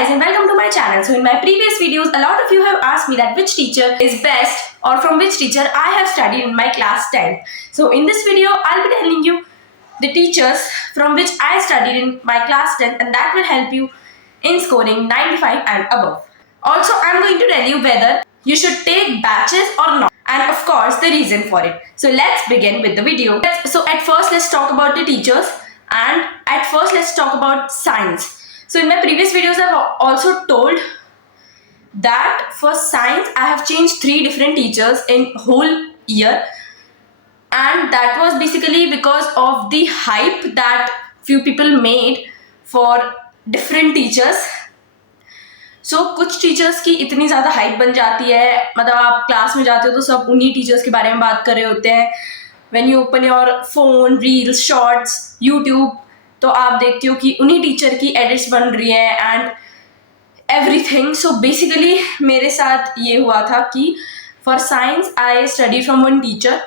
guys and welcome to my channel. So in my previous videos, a lot of you have asked me that which teacher is best or from which teacher I have studied in my class 10th. So in this video, I'll be telling you the teachers from which I studied in my class 10th, and that will help you in scoring 95 and above. Also, I'm going to tell you whether you should take batches or not, and of course the reason for it. So let's begin with the video. So at first let's talk about the teachers, and at first let's talk about science. So in my previous videos, I've also told that for science, I have changed 3 different teachers in whole year. And that was basically because of the hype that few people made for different teachers. So कुछ teachers की इतनी ज़्यादा hype बन जाती है, मतलब आप class में जाते हो तो सब उन्हीं टीचर्स के बारे में बात कर रहे होते हैं. When you open your phone, reels, shorts, YouTube, तो आप देखते हो कि उन्हीं टीचर की एडिट्स बन रही हैं एंड एवरीथिंग. सो बेसिकली मेरे साथ ये हुआ था कि for science I study from one teacher.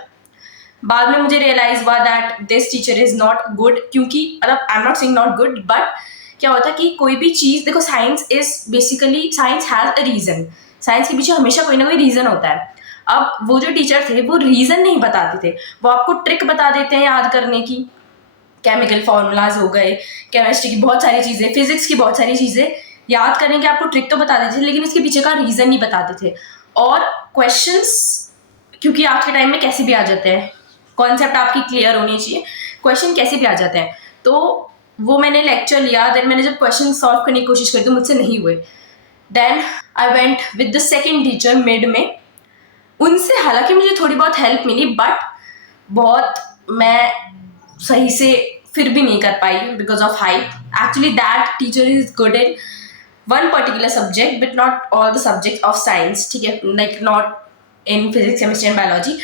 बाद में मुझे रियलाइज हुआ that this teacher is not good, क्योंकि मतलब I am not saying not good, but क्या होता है कि कोई भी चीज़, देखो science is basically, science has a reason. Science के पीछे हमेशा कोई ना कोई रीज़न होता है. अब वो जो टीचर थे वो रीज़न नहीं बताते थे, वो आपको ट्रिक बता देते हैं याद करने की. केमिकल फार्मूलाज हो गए, केमिस्ट्री की बहुत सारी चीज़ें, फिजिक्स की बहुत सारी चीज़ें याद करने की आपको ट्रिक तो बता देते थे, लेकिन इसके पीछे का रीज़न नहीं बताते थे. और क्वेश्चंस क्योंकि आज के टाइम में कैसे भी आ जाते हैं, कॉन्सेप्ट आपकी क्लियर होनी चाहिए, क्वेश्चन कैसे भी आ जाते हैं. तो वो मैंने लेक्चर लिया, देन मैंने जब क्वेश्चन सॉल्व करने की कोशिश करी तो मुझसे नहीं हुए. Then I went with the second teacher mid में. उनसे हालांकि मुझे थोड़ी बहुत हेल्प मिली, बट बहुत मैं सही से फिर भी नहीं कर पाई because of hype. Actually that teacher is good in one particular subject but not all the subject of science, ठीक है, like not in physics, chemistry and biology.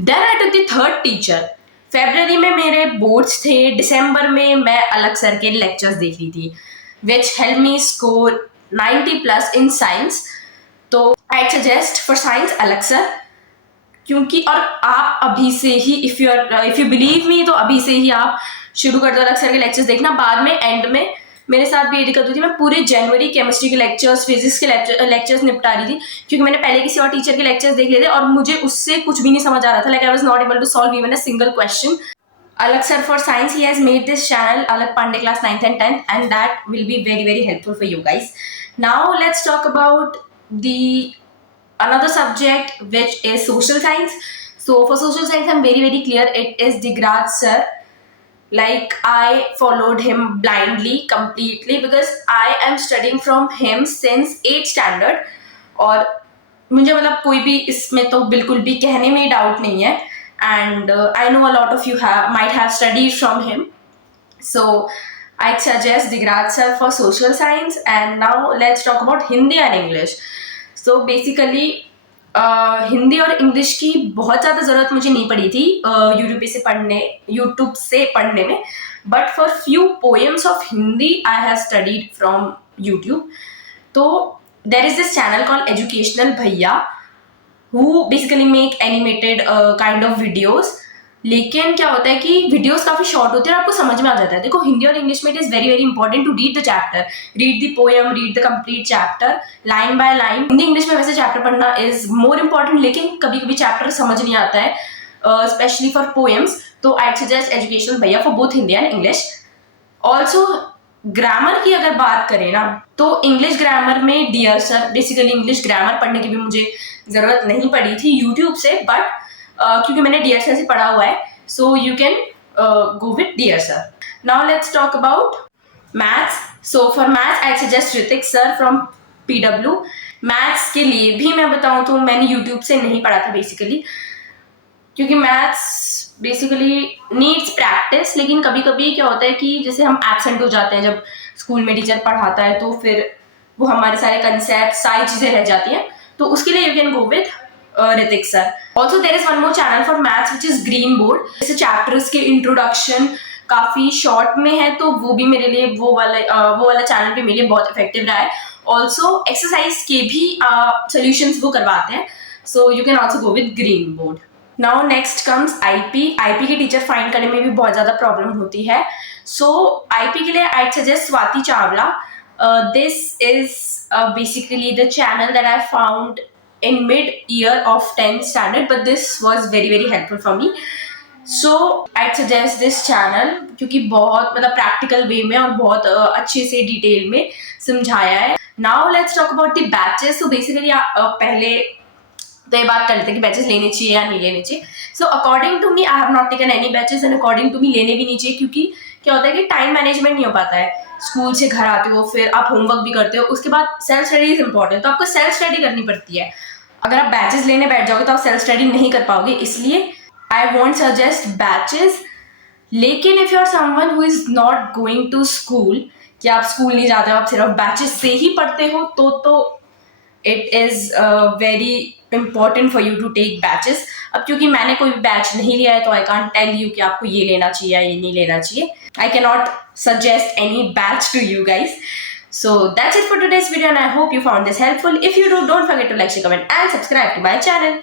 Then I took the third teacher. February में मेरे boards थे, दिसंबर में मैं अलग sir के lectures देख रही थी which help me score 90+ in science. तो आई सजेस्ट फॉर साइंस अलग सर, क्योंकि और आप अभी से ही इफ़ यू बिलीव मी, तो अभी से ही आप शुरू कर दो अलग सर के लेक्चर्स देखना. बाद में एंड में मेरे साथ भी ये दिक्कत हुई थी, मैं पूरे जनवरी केमिस्ट्री के लेक्चर्स, फिजिक्स के लेक्चर्स निपटा रही थी, क्योंकि मैंने पहले किसी और टीचर के लेक्चर्स देख लिए थे और मुझे उससे कुछ भी नहीं समझ आ रहा था. Like I was not able to solve even a single question. Alak sir for science, he has made this channel Alak Pandey class 9th and 10th, and that will be very very helpful for you guys. Now let's talk about the another subject which is social science. So for social science I'm very very clear, it is Digraj sir. Like I followed him blindly completely because I am studying from him since 8th standard. और मुझे मतलब कोई भी इसमें तो बिल्कुल भी कहने में डाउट नहीं है. And I know a lot of you might have studied from him. So I'd suggest Digraj sir for social science. And now let's talk about Hindi and English. So basically Hindi और English की बहुत ज़्यादा ज़रूरत मुझे नहीं पड़ी थी YouTube से पढ़ने में, but for few poems of Hindi I have studied from YouTube. तो there is this channel called educational Bhaiya who basically make animated kind of videos. लेकिन क्या होता है कि वीडियोस काफ़ी शॉर्ट होते हैं और आपको समझ में आ जाता है. देखो हिंदी और इंग्लिश में it is very very important to read the chapter, read the poem, read the complete chapter line by line. Hindi English में वैसे चैप्टर पढ़ना इज मोर इम्पॉर्टेंट, लेकिन कभी कभी चैप्टर समझ नहीं आता है, स्पेशली फॉर पोएम्स. तो I suggest Educational Bhaiya for both Hindi and English. Also grammar की अगर बात करें ना, तो इंग्लिश ग्रामर में Dear Sir. Basically English grammar पढ़ने की भी मुझे ज़रूरत नहीं पड़ी थी यूट्यूब से, बट क्योंकि मैंने डियर सर से पढ़ा हुआ है, so you can go with Dear Sir. Now let's talk about maths. So for maths I suggest Ritik sir from PW. Maths के लिए भी मैं बताऊँ तो मैंने यूट्यूब से नहीं पढ़ा था बेसिकली, क्योंकि मैथ्स बेसिकली नीड्स प्रैक्टिस. लेकिन कभी कभी क्या होता है कि जैसे हम एब्सेंट हो जाते हैं जब स्कूल में टीचर पढ़ाता है, तो फिर वो हमारे सारे कंसेप्ट, सारी चीज़ें रह जाती हैं, तो उसके लिए you can go with Ritik sir. Also there is one more channel for maths which is Green Board. जैसे चैप्टर्स के इंट्रोडक्शन काफ़ी शॉर्ट में है, तो वो भी मेरे लिए वो वाला चैनल भी मेरे लिए बहुत इफेक्टिव रहा है. ऑल्सो एक्सरसाइज के भी सोल्यूशंस वो करवाते हैं, सो you can also go with green board. Now next comes IP. IP के टीचर फाइंड करने में भी बहुत ज़्यादा प्रॉब्लम होती है. सो IP के लिए I suggest Swati Chawla. This is basically the channel that I found in mid-year of 10th standard, but this was very helpful for me. So I suggest this channel, क्योंकि बहुत मतलब प्रैक्टिकल वे में और बहुत अच्छे से डिटेल में समझाया है. Now let's talk about the batches. So basically पहले तो ये बात कर लेते हैं कि बैचेस लेने चाहिए या नहीं लेने चाहिए. So according to me I have not taken any batches and according to me लेने भी नहीं चाहिए, क्योंकि क्या होता है कि टाइम मैनेजमेंट नहीं हो पाता है. स्कूल से घर आते हो, फिर आप होमवर्क भी करते हो, उसके बाद सेल्फ स्टडी इज इंपॉर्टेंट, तो आपको सेल्फ स्टडी करनी पड़ती है. अगर आप बैचेस लेने बैठ जाओगे तो आप सेल्फ स्टडी नहीं कर पाओगे, इसलिए I won't suggest batches. लेकिन if you're someone who is not going to school, कि आप स्कूल नहीं जाते हो, आप सिर्फ बैचेस से ही पढ़ते हो, तो it is very important for you to take batches. अब क्योंकि मैंने कोई भी बैच नहीं लिया है तो I can't tell you कि आपको ये लेना चाहिए या ये नहीं लेना चाहिए. I cannot suggest any batch to you guys. So that's it for today's video and I hope you found this helpful. If you do, don't forget to like, share, comment and subscribe to my channel.